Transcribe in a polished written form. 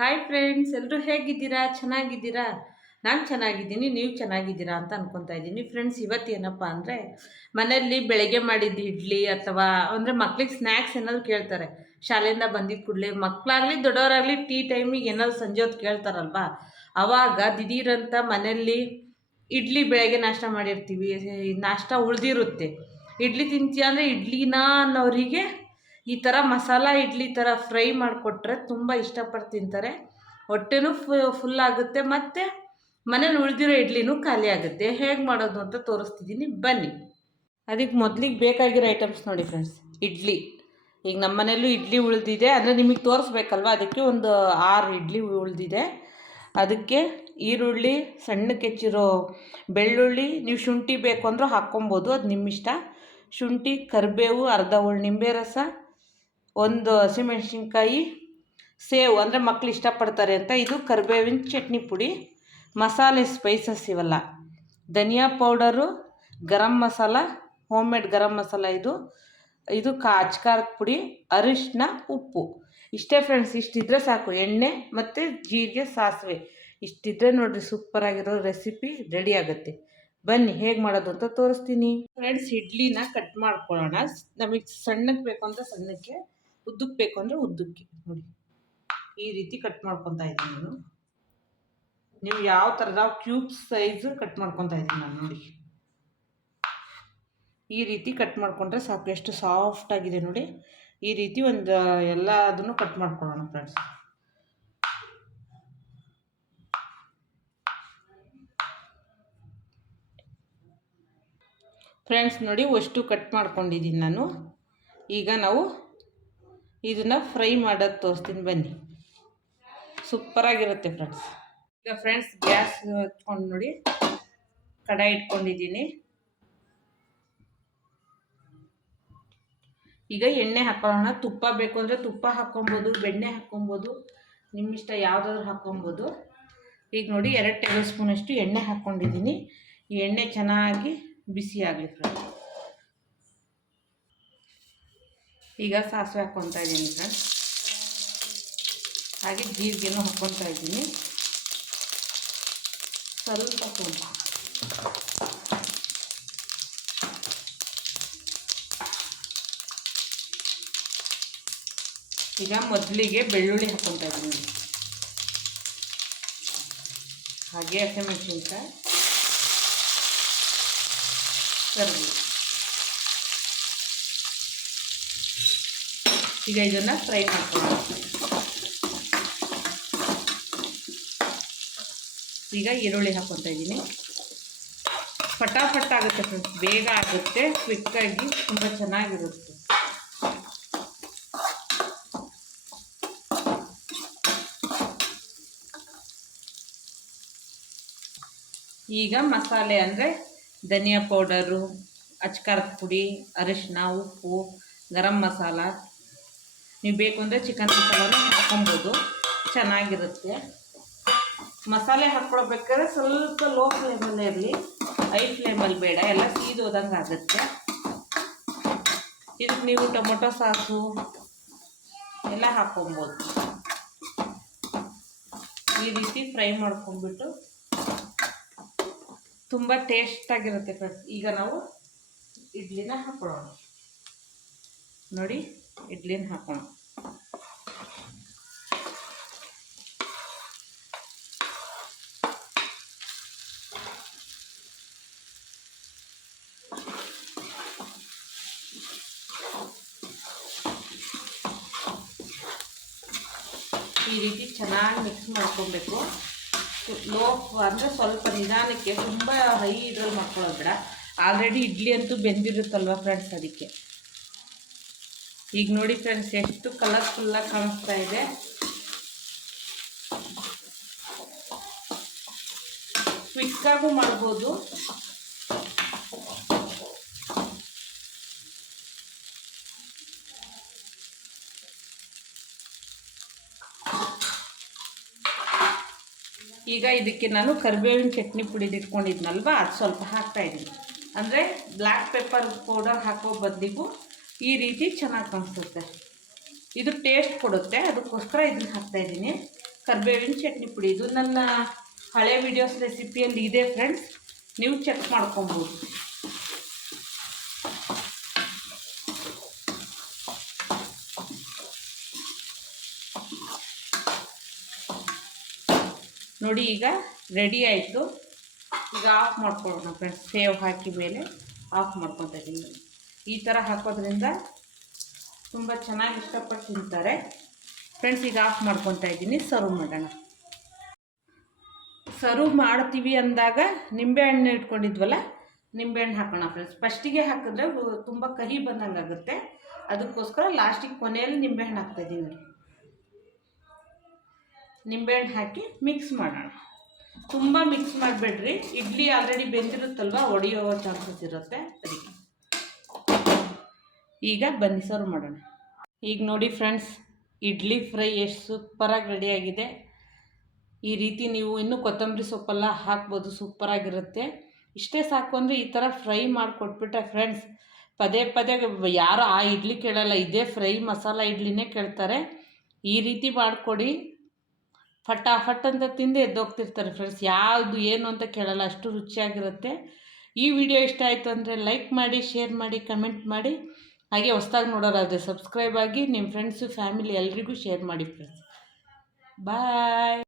Hi friends, ಎಲ್ಲರೂ ಹೇಗಿದ್ದೀರಾ? ಚೆನ್ನಾಗಿದ್ದೀರಾ? ನಾನು ಚೆನ್ನಾಗಿದ್ದೀನಿ, ನೀವು ಚೆನ್ನಾಗಿದ್ದೀರಾ ಅಂತ ಅನ್ಕೊತಾ ಇದ್ದೀನಿ. ಫ್ರೆಂಡ್ಸ್, ಇವತ್ತು ಏನಪ್ಪ ಅಂದರೆ ಮನೆಯಲ್ಲಿ ಬೆಳಗ್ಗೆ ಮಾಡಿದ್ದು ಇಡ್ಲಿ ಅಥವಾ ಅಂದರೆ ಮಕ್ಳಿಗೆ ಸ್ನ್ಯಾಕ್ಸ್ ಏನಾದರೂ ಕೇಳ್ತಾರೆ. ಶಾಲೆಯಿಂದ ಬಂದಿದ್ದ ಕೂಡಲೇ ಮಕ್ಕಳಾಗಲಿ ದೊಡ್ಡವರಾಗಲಿ ಟೀ ಟೈಮಿಗೆ ಏನಾದರೂ ಸಂಜೆ ಹೊತ್ತು ಕೇಳ್ತಾರಲ್ವಾ, ಆವಾಗ ದಿಢೀರಂತ ಮನೆಯಲ್ಲಿ ಇಡ್ಲಿ ಬೆಳಗ್ಗೆ ನಾಷ್ಟ ಮಾಡಿರ್ತೀವಿ. ನಾಷ್ಟ ಉಳಿದಿರುತ್ತೆ. ಇಡ್ಲಿ ತಿಂತೀಯ ಅಂದರೆ ಇಡ್ಲಿನ ಅನ್ನೋರಿಗೆ ಈ ಥರ ಮಸಾಲ ಇಡ್ಲಿ ಥರ ಫ್ರೈ ಮಾಡಿಕೊಟ್ರೆ ತುಂಬ ಇಷ್ಟಪಟ್ಟು ತಿಂತಾರೆ. ಹೊಟ್ಟೆನೂ ಫುಲ್ ಆಗುತ್ತೆ, ಮತ್ತು ಮನೇಲಿ ಉಳಿದಿರೋ ಇಡ್ಲಿನೂ ಖಾಲಿ ಆಗುತ್ತೆ. ಹೇಗೆ ಮಾಡೋದು ಅಂತ ತೋರಿಸ್ತಿದ್ದೀನಿ, ಬನ್ನಿ. ಅದಕ್ಕೆ ಮೊದಲಿಗೆ ಬೇಕಾಗಿರೋ ಐಟಮ್ಸ್ ನೋಡಿ ಫ್ರೆಂಡ್ಸ್. ಇಡ್ಲಿ, ಈಗ ನಮ್ಮ ಮನೆಯಲ್ಲೂ ಇಡ್ಲಿ ಉಳಿದಿದೆ, ಅಂದರೆ ನಿಮಗೆ ತೋರಿಸ್ಬೇಕಲ್ವ, ಅದಕ್ಕೆ ಒಂದು 6 ಇಡ್ಲಿ ಉಳಿದಿದೆ. ಅದಕ್ಕೆ ಈರುಳ್ಳಿ, ಸಣ್ಣಕ್ಕೆ ಹೆಚ್ಚಿರೋ ಬೆಳ್ಳುಳ್ಳಿ, ನೀವು ಶುಂಠಿ ಬೇಕು ಅಂದರೂ ಹಾಕ್ಕೊಬೋದು, ಅದು ನಿಮ್ಮಿಷ್ಟ. ಶುಂಠಿ, ಕರಿಬೇವು, ಅರ್ಧ ಹೋಳು ನಿಂಬೆ ರಸ, ಒಂದು ಹಸಿಮೆಣ್ಸಿನ್ಕಾಯಿ, ಸೇವು ಅಂದರೆ ಮಕ್ಳು ಇಷ್ಟಪಡ್ತಾರೆ ಅಂತ ಇದು ಕರಿಬೇವಿನ ಚಟ್ನಿ ಪುಡಿ, ಮಸಾಲೆ ಸ್ಪೈಸಸ್ ಇವೆಲ್ಲ, ಧನಿಯಾ powder, garam masala, home made garam masala, ಇದು ಅಚ್ಕಾರದ ಪುಡಿ, ಅರಿಶಿನ, ಉಪ್ಪು. ಇಷ್ಟೇ ಫ್ರೆಂಡ್ಸ್. ಇಷ್ಟಿದ್ರೆ ಸಾಕು. ಎಣ್ಣೆ ಮತ್ತು ಜೀರಿಗೆ, ಸಾಸಿವೆ ಇಷ್ಟಿದ್ರೆ ನೋಡಿರಿ ಸೂಪರಾಗಿರೋ ರೆಸಿಪಿ ರೆಡಿ ಆಗುತ್ತೆ. ಬನ್ನಿ ಹೇಗೆ ಮಾಡೋದು ಅಂತ ತೋರಿಸ್ತೀನಿ. ಫ್ರೆಂಡ್ಸ್, ಇಡ್ಲಿನ ಕಟ್ ಮಾಡ್ಕೊಳ್ಳೋಣ. ನಮಗೆ ಸಣ್ಣಕ್ಕೆ ಬೇಕು ಅಂದರೆ ಸಣ್ಣಕ್ಕೆ, ಉದ್ದಕ್ಕೆ ಬೇಕು ಅಂದರೆ ಉದ್ದಕ್ಕೆ. ನೋಡಿ, ಈ ರೀತಿ ಕಟ್ ಮಾಡ್ಕೊತಾ ಇದ್ದೀನಿ ನಾನು. ನೀವು ಯಾವ ಥರದ ಕ್ಯೂಬ್ ಸೈಜ್ ಕಟ್ ಮಾಡ್ಕೊತಾ ಇದ್ದೀನಿ ನಾನು. ನೋಡಿ, ಈ ರೀತಿ ಕಟ್ ಮಾಡಿಕೊಂಡ್ರೆ ಸಾಕು. ಎಷ್ಟು ಸಾಫ್ಟಾಗಿದೆ ನೋಡಿ. ಈ ರೀತಿ ಒಂದು ಎಲ್ಲದನ್ನು ಕಟ್ ಮಾಡ್ಕೊಳ್ಳೋಣ ಫ್ರೆಂಡ್ಸ್. ಫ್ರೆಂಡ್ಸ್ ನೋಡಿ, ಅಷ್ಟು ಕಟ್ ಮಾಡ್ಕೊಂಡಿದ್ದೀನಿ ನಾನು. ಈಗ ನಾವು ಇದನ್ನು ಫ್ರೈ ಮಾಡೋದು ತೋರಿಸ್ತೀನಿ, ಬನ್ನಿ. ಸೂಪರಾಗಿರುತ್ತೆ ಫ್ರೆಂಡ್ಸ್. ಈಗ ಫ್ರೆಂಡ್ಸ್, ಗ್ಯಾಸ್ ಹಚ್ಕೊಂಡು ನೋಡಿ, ಕಡಾಯಿ ಇಟ್ಕೊಂಡಿದ್ದೀನಿ. ಈಗ ಎಣ್ಣೆ ಹಾಕೊಳ್ಳೋಣ. ತುಪ್ಪ ಬೇಕು ಅಂದರೆ ತುಪ್ಪ ಹಾಕ್ಕೊಬೋದು, ಬೆಣ್ಣೆ ಹಾಕ್ಕೊಬೋದು, ನಿಮ್ಮಿಷ್ಟ ಯಾವುದಾದ್ರೂ ಹಾಕ್ಕೊಬೋದು. ಈಗ ನೋಡಿ, 2 ಟೇಬಲ್ ಸ್ಪೂನಷ್ಟು ಎಣ್ಣೆ ಹಾಕ್ಕೊಂಡಿದ್ದೀನಿ. ಈ ಎಣ್ಣೆ ಚೆನ್ನಾಗಿ ಬಿಸಿ ಆಗಲಿ ಫ್ರೆಂಡ್ಸ್. ಈಗ ಸಾಸಿವೆ ಹಾಕ್ಕೊತಾ ಇದ್ದೀನಿ ಫ್ರೆಂಡ್ಸ್. ಹಾಗೆ ಜೀರಿಗೆನೂ ಹಾಕ್ಕೊತಾ ಇದ್ದೀನಿ, ಸ್ವಲ್ಪ ಸ್ವಲ್ಪ. ಈಗ ಮೊದಲಿಗೆ ಬೆಳ್ಳುಳ್ಳಿ ಹಾಕ್ಕೊತಾ ಇದ್ದೀನಿ, ಹಾಗೆ ಹಸಿಮೆಣಸಿನ್ಕಾಯಿ, ಕರಿಬೇವು. ಈಗ ಇದನ್ನು ಫ್ರೈ ಮಾಡ್ಕೊಳ್ಳೋಣ. ಈಗ ಈರುಳ್ಳಿ ಹಾಕ್ಕೊತಾ ಇದ್ದೀನಿ. ಫಟಾಫಟ್ ಆಗುತ್ತೆ ಫ್ರೆಂಡ್ಸ್, ಬೇಗ ಆಗುತ್ತೆ, ಕ್ವಿಕ್ಕಾಗಿ, ತುಂಬ ಚೆನ್ನಾಗಿರುತ್ತೆ. ಈಗ ಮಸಾಲೆ ಅಂದರೆ ಧನಿಯಾ ಪೌಡರು, ಅಚ್ಕಾರದ ಪುಡಿ, ಅರಿಶಿನ, ಉಪ್ಪು, ಗರಂ ಮಸಾಲ, ನೀವು ಬೇಕು ಅಂದರೆ ಚಿಕನ್ ಮಸಾಲನೂ ಹಾಕ್ಕೊಬೋದು, ಚೆನ್ನಾಗಿರುತ್ತೆ. ಮಸಾಲೆ ಹಾಕ್ಕೊಳ್ಬೇಕಾದ್ರೆ ಸ್ವಲ್ಪ ಲೋ ಫ್ಲೇಮಲ್ಲೇ ಇರಲಿ, ಹೈ ಫ್ಲೇಮಲ್ಲಿ ಬೇಡ, ಎಲ್ಲ ಸೀದೋದಂಗೆ ಆಗುತ್ತೆ. ಇದಕ್ಕೆ ನೀವು ಟೊಮೊಟೊ ಸಾಸು ಎಲ್ಲ ಹಾಕ್ಕೊಬೋದು. ಈ ರೀತಿ ಫ್ರೈ ಮಾಡ್ಕೊಂಡ್ಬಿಟ್ಟು ತುಂಬ ಟೇಸ್ಟಾಗಿರುತ್ತೆ ಫ್ರೆಂಡ್ಸ್. ಈಗ ನಾವು ಇಡ್ಲಿನ ಹಾಕೊಳ್ಳೋಣ. ನೋಡಿ, ಇಡ್ಲಿನ ಹಾಕೋಣ. ಈ ರೀತಿ ಚೆನ್ನಾಗಿ ಮಿಕ್ಸ್ ಮಾಡ್ಕೊಬೇಕು. ಲೋ ಅಂದರೆ ಸ್ವಲ್ಪ ನಿಧಾನಕ್ಕೆ, ತುಂಬ ಹೈ ಇದ್ರಲ್ಲಿ ಮಾಡ್ಕೊಳ್ಳೋದು ಬೇಡ. ಆಲ್ರೆಡಿ ಇಡ್ಲಿ ಅಂತೂ ಬೆಂದಿರುತ್ತಲ್ವ ಫ್ರೆಂಡ್ಸ್, ಅದಕ್ಕೆ. ಈಗ ನೋಡಿ ಫ್ರೆಂಡ್ಸ್, ಎಷ್ಟು ಕಲರ್ಫುಲ್ಲಾಗಿ ಕಾಣಿಸ್ತಾ ಇದೆ. ಕ್ವಿಕ್ಕಾಗೂ ಮಾಡ್ಬೋದು. ಈಗ ಇದಕ್ಕೆ ನಾನು ಕರಿಬೇವಿನ ಚಟ್ನಿ ಪುಡಿದು ಇಟ್ಕೊಂಡಿದ್ನಲ್ವ, ಅದು ಸ್ವಲ್ಪ ಹಾಕ್ತಾಯಿದ್ದೀನಿ. ಅಂದರೆ ಬ್ಲ್ಯಾಕ್ ಪೆಪ್ಪರ್ ಪೌಡರ್ ಹಾಕೋ ಬದಲಿಗೂ ಈ ರೀತಿ ಚೆನ್ನಾಗಿ ಕಾಣಿಸುತ್ತೆ. ಇದು ಟೇಸ್ಟ್ ಕೊಡುತ್ತೆ, ಅದಕ್ಕೋಸ್ಕರ ಇದನ್ನು ಹಾಕ್ತಾಯಿದ್ದೀನಿ. ಕರಿಬೇವಿನ ಚಟ್ನಿ ಪುಡಿ. ಇದು ನನ್ನ ಹಳೆ ವಿಡಿಯೋಸ್ ರೆಸಿಪಿಯಲ್ಲಿ ಇದೆ ಫ್ರೆಂಡ್ಸ್, ನೀವು ಚೆಕ್ ಮಾಡ್ಕೊಬೋದು. ನೋಡಿ ಈಗ ರೆಡಿ ಆಯಿತು. ಈಗ ಆಫ್ ಮಾಡ್ಕೊಳ್ಳೋಣ ಫ್ರೆಂಡ್ಸ್. ಸೇವ್ ಹಾಕಿ ಮೇಲೆ ಆಫ್ ಮಾಡ್ಕೊತಾ ಇದ್ದೀನಿ. ಈ ಥರ ಹಾಕೋದ್ರಿಂದ ತುಂಬ ಚೆನ್ನಾಗಿ ಇಷ್ಟಪಟ್ಟು ತಿಂತಾರೆ ಫ್ರೆಂಡ್ಸ್. ಈಗ ಆಫ್ ಮಾಡ್ಕೊತಾ ಇದ್ದೀನಿ. ಸರ್ವ್ ಮಾಡೋಣ. ಸರ್ವ್ ಮಾಡ್ತೀವಿ ಅಂದಾಗ ನಿಂಬೆಹಣ್ಣು ಇಟ್ಕೊಂಡಿದ್ವಲ್ಲ, ನಿಂಬೆಹಣ್ಣು ಹಾಕೋಣ ಫ್ರೆಂಡ್ಸ್. ಫಸ್ಟಿಗೆ ಹಾಕಿದ್ರೆ ತುಂಬ ಕಹಿ ಬಂದಂಗೆ ಆಗುತ್ತೆ, ಅದಕ್ಕೋಸ್ಕರ ಲಾಸ್ಟಿಗೆ ಕೊನೆಯಲ್ಲಿ ನಿಂಬೆಹಣ್ಣು ಹಾಕ್ತಾಯಿದ್ದೀನಿ ನೋಡಿ. ನಿಂಬೆಹಣ್ಣು ಹಾಕಿ ಮಿಕ್ಸ್ ಮಾಡೋಣ. ತುಂಬ ಮಿಕ್ಸ್ ಮಾಡಿಬಿಡ್ರಿ, ಇಡ್ಲಿ ಆಲ್ರೆಡಿ ಬೆಂದಿರುತ್ತಲ್ವ, ಒಡೆಯೋ ಚಾನ್ಸಸ್ ಇರುತ್ತೆ ಅದಕ್ಕೆ. ಈಗ ಬನ್ನಿ ಸರ್ವ್ ಮಾಡೋಣ. ಈಗ ನೋಡಿ ಫ್ರೆಂಡ್ಸ್, ಇಡ್ಲಿ ಫ್ರೈ ಎಷ್ಟು ಸೂಪರಾಗಿ ರೆಡಿಯಾಗಿದೆ. ಈ ರೀತಿ ನೀವು ಇನ್ನೂ ಕೊತ್ತಂಬರಿ ಸೊಪ್ಪೆಲ್ಲ ಹಾಕ್ಬೋದು, ಸೂಪರಾಗಿರುತ್ತೆ. ಇಷ್ಟೇ ಸಾಕು ಅಂದರೆ ಈ ಥರ ಫ್ರೈ ಮಾಡಿಕೊಟ್ಬಿಟ್ರೆ ಫ್ರೆಂಡ್ಸ್, ಪದೇ ಪದೇ ಯಾರು ಆ ಇಡ್ಲಿ ಕೇಳಲ್ಲ, ಇದೇ ಫ್ರೈ ಮಸಾಲ ಇಡ್ಲಿನೇ ಕೇಳ್ತಾರೆ. ಈ ರೀತಿ ಮಾಡಿಕೊಡಿ, ಫಟಾಫಟ್ ಅಂತ ತಿಂದು ಎದ್ದೋಗ್ತಿರ್ತಾರೆ ಫ್ರೆಂಡ್ಸ್. ಯಾವುದು ಏನು ಅಂತ ಕೇಳಲ್ಲ, ಅಷ್ಟು ರುಚಿಯಾಗಿರುತ್ತೆ. ಈ ವಿಡಿಯೋ ಇಷ್ಟ ಆಯಿತು ಅಂದರೆ ಲೈಕ್ ಮಾಡಿ, ಶೇರ್ ಮಾಡಿ, ಕಮೆಂಟ್ ಮಾಡಿ. ಹಾಗೆ ಹೊಸ್ದಾಗಿ ನೋಡೋರಾದರೆ ಸಬ್ಸ್ಕ್ರೈಬ್ ಆಗಿ ನಿಮ್ಮ ಫ್ರೆಂಡ್ಸು ಫ್ಯಾಮಿಲಿ ಎಲ್ರಿಗೂ ಶೇರ್ ಮಾಡಿ ಫ್ರೆಂಡ್ಸ್. ಬಾಯ್.